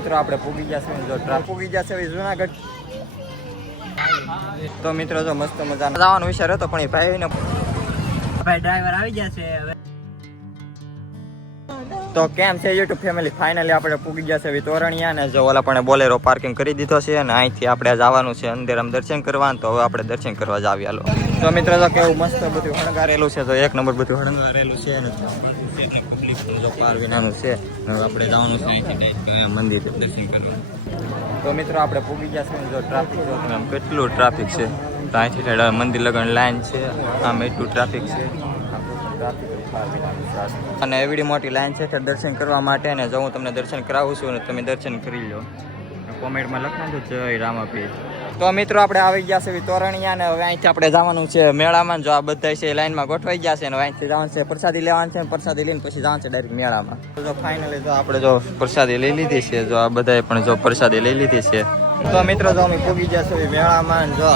મિત્રો આપણે પૂગી જશે જો ટ્રાફિક પૂગી જશે જુનાગઢ. તો મિત્રો જો મસ્ત મજાનો જવાનો વિચાર હતો પણ એ ભાઈ ડ્રાઈવર આવી જશે હવે. તો કેમ છે યુટ્યુબ ફેમિલી, ફાઇનલી આપણે પૂગી ગયા છે તોરણિયા ને જો ઓલા પણ બોલેરો પાર્કિંગ કરી દીધો છે અને અહીંથી આપણે જવાનું છે અંદરમ દર્શન કરવા. તો હવે આપણે દર્શન કરવા જ આવ્યા. તો મિત્રો તો કેવું મસ્ત બધું હણગારેલું છે, તો એક નંબર બધું હણગારેલું છે અને જો પારવીનાનું છે. હવે આપણે જવાનું છે અહીંથી મંદિર દર્શન કરવા. તો મિત્રો આપણે પૂગી ગયા છે જો ટ્રાફિક જો આમ કેટલું ટ્રાફિક છે. તો અહીંથી મંદિર લગન લાઈન છે, આમ એટલું ટ્રાફિક છે અને એવડી મોટી લાઈન છે દર્શન કરવા માટે. ને જો હું તમને દર્શન કરાવું છું અને તમે દર્શન કરી લો. કોમેન્ટમાં લખવાનું જય રામાપીર. તો મિત્રો આપણે આવી ગયા છે તોરણિયા ને હવે અહીંથી આપણે જવાનું છે મેળામાં. જો આ બધા છે લાઈનમાં ગોઠવાઈ ગયા છે અને અહીંથી જવાનું છે પ્રસાદી લેવાનું છે. પ્રસાદી લઈને પછી જવાનું છે ડાયરેક્ટ મેળામાં. તો ફાઇનલી જો આપણે જો પ્રસાદી લઈ લીધી છે, જો આ બધાએ પણ જો પ્રસાદી લઈ લીધી છે. તો મિત્રો જો અમે પૂગી ગયા છે મેળામાં. જો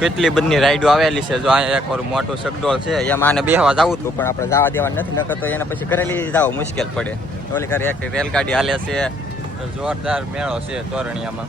કેટલી બધી રાઈડો આવેલી છે. જો અહીંયા એક વાર મોટું સગડોળ છે, એમાં આને બેહવા જવું હતું પણ આપણે જવા દેવા નથી, નકર તો એને પછી કરેલી જવું મુશ્કેલ પડે. ઓલી કરી એક રેલગાડી હાલે છે, જોરદાર મેળો છે તોરણિયામાં.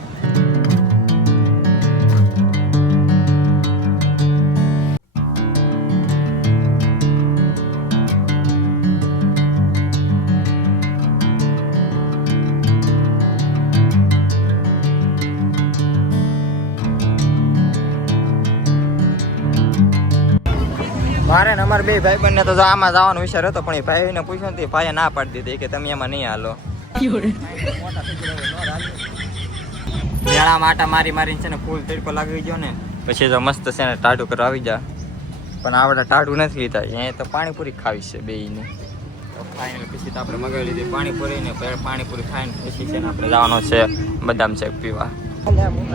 મારે ને અમારા બે ભાઈ બંને તો આમાં જવાનો વિચાર હતો પણ એ ભાઈને પૂછ્યું ને ભાઈએ ના પાડી દીધી કે તમે એમાં નહીં હાલો. મેળામાં આટા મારી મારીને છે ને ફૂલ તડકો લાગી ગયો ને પછી તો મસ્ત છે ને ટાઢું કરવા આવી જા. પણ આપણે ટાઢું નથી લીધા, અહીંયા તો પાણીપુરી ખાવી છે બેયને. તો ફાઇનલ પછી તો આપણે મગાવી લીધી પાણીપુરી ને પાણીપુરી ખાઈને પછી છે ને આપણે જવાનો છે બદામ શેક પીવા.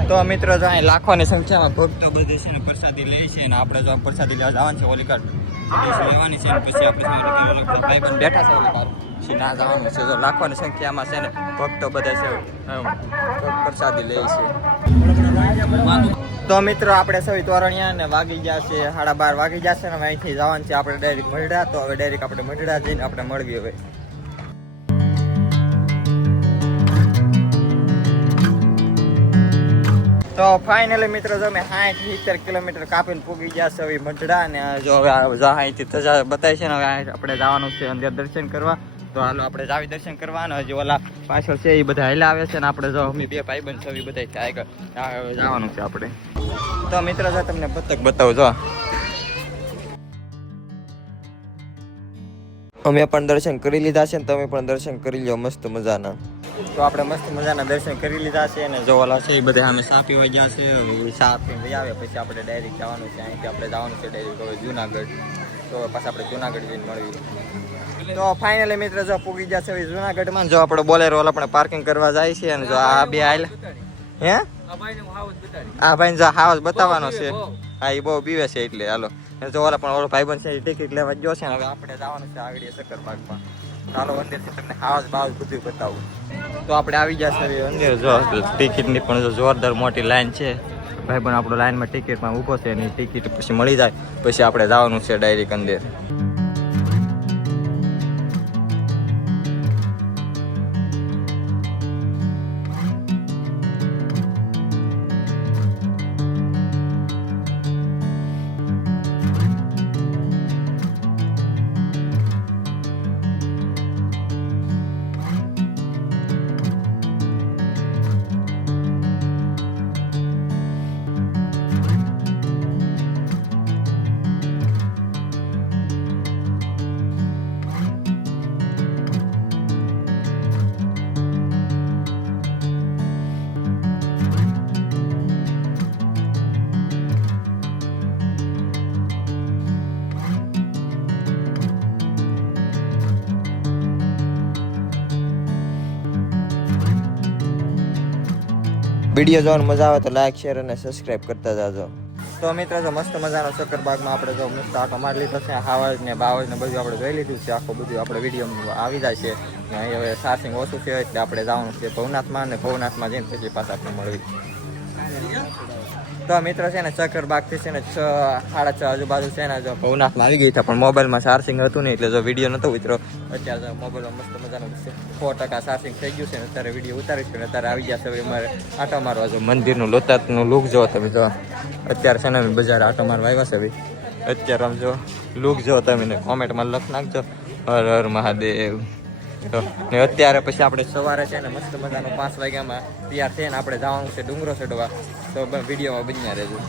તો મિત્રો જો અહીં લાખોની સંખ્યામાં ભક્તો બધી છે ને પ્રસાદી લે છે ને આપણે જો પ્રસાદી લેવા જવાનું છે ઓલી કાર્ડ લેવાની છે પછી આપણે ભાઈ બંધ બેઠા છે ઓલી કાર્ડ પછી ના જવાનું છે. જો લાખોની સંખ્યામાં છે ને ભક્તો બધા છે પ્રસાદી લે છે. તો મિત્રો આપણે સૌ તોરણિયા ને વાગી ગયા છે 12:30 વાગી જશે ને અહીંથી જવાનું છે આપણે ડાયરેક્ટ મઢડા. તો હવે ડાયરેક્ટ આપણે મઢડા જઈને આપણે મળવી હવે. તો ફાઇનલી મિત્રો જો મેં 60-70 કિલોમીટર કાપીને પૂગી ગયા છે હવે મઢડા. ને જો હવે અહીંથી તજા બતાવી છે ને હવે આપણે જવાનું છે અંદર દર્શન કરવા. તો હાલો આપણે જાવી દર્શન કરવાના. હજી ઓલા પાછળ છે એ બધા હેલા આવે છે ને આપણે જો અમે બે ભાઈબંધ છે એ બધા આગળ જવાનું છે આપણે. તો મિત્રો જો તમને બતક બતાવું જો અમે પણ દર્શન કરી લીધા છે ને તમે પણ દર્શન કરી લો મસ્ત મજાના. તો આપણે મસ્ત મજાના દર્શન કરી લીધા છે ને જો ઓલા છે એ બધા અમે સા પીવા ગયા છે. સા પીને આવે પછી આપણે ડાયરેક્ટ જવાનું છે અહીંથી આપણે જવાનું છે ડાયરેક્ટ હવે જુનાગઢ. તો પાછા આપણે જુનાગઢ જઈને મળીએ. તો ફાઇનલી મિત્ર જો પૂગી જશે હવે જુનાગઢમાં. જો આપણે બોલેરો ઓલા આપણે પાર્કિંગ કરવા જાય છે અને જો આ બે આયલા હે આ ભાઈ જો હાઉસ બતાવવાનો છે. હા એ બહુ બીવે છે એટલે હાલો. જો ઓલા પણ ઓલો ભાઈબંધ છે ટિકિટ લેવા ગયો છે ને હવે આપણે જવાનું છે આગળ સક્કરબાગમાં. ચાલો અંદરથી તમને હાઉસ બાઉસ બધું બતાવું. તો આપણે આવી જશે અંદર. જો ટિકિટની પણ જો જોરદાર મોટી લાઈન છે. ભાઈ પણ આપણો લાઈનમાં ટિકિટમાં ઊભો છે એની ટિકિટ પછી મળી જાય પછી આપણે જવાનું છે ડાયરેક્ટ અંદર. વિડીયો જોવાની મજા આવે તો લાઈક શેર અને સબસ્ક્રાઇબ કરતા જાજો. તો મિત્રો જો મસ્ત મજાનો સક્કરબાગમાં આપણે જો મસ્ત આટો મારી લીધો છે. હાવજ ને બાવજ ને બધું આપણે જોઈ લીધું છે. આખું બધું આપણે વિડીયોમાં આવી જાય છે. અહીં હવે ચાર્જિંગ ઓછું છે એટલે આપણે જવાનું છે ભવનાથમાં. અને ભવનાથમાં જઈને પછી પાછા આપણે મળવી. તો મિત્રો છે ને ચક્કરબાગથી છે ને 6:30 આજુબાજુ છે ને જો ભવનાથમાં આવી ગઈ હતા, પણ મોબાઈલમાં ચાર્જિંગ હતું નહીં એટલે જો વિડીયો નહોતો ઉતરો. અત્યારે મોબાઈલમાં મસ્ત મજાનું 100% ચાર્જિંગ થઈ ગયું છે ને અત્યારે વિડીયો ઉતારીશું ને અત્યારે આવી ગયા છે અમારે આટો મારવા. જો મંદિરનું લોતાતનું લુક જો તમે જો અત્યારે છે ને બજાર આટો મારવા આવ્યા છે ભાઈ. અત્યારે આમ જો લુક જો તમે કોમેન્ટમાં લખ નાખજો હર હર મહાદેવ. તો ને અત્યારે પછી આપણે સવારે છે ને મસ્ત મજાનું 5 વાગ્યામાં તૈયાર થઈને આપણે જવાનું છે ડુંગરો ચડવા. તો વિડીયોમાં બન્યા રહેજો.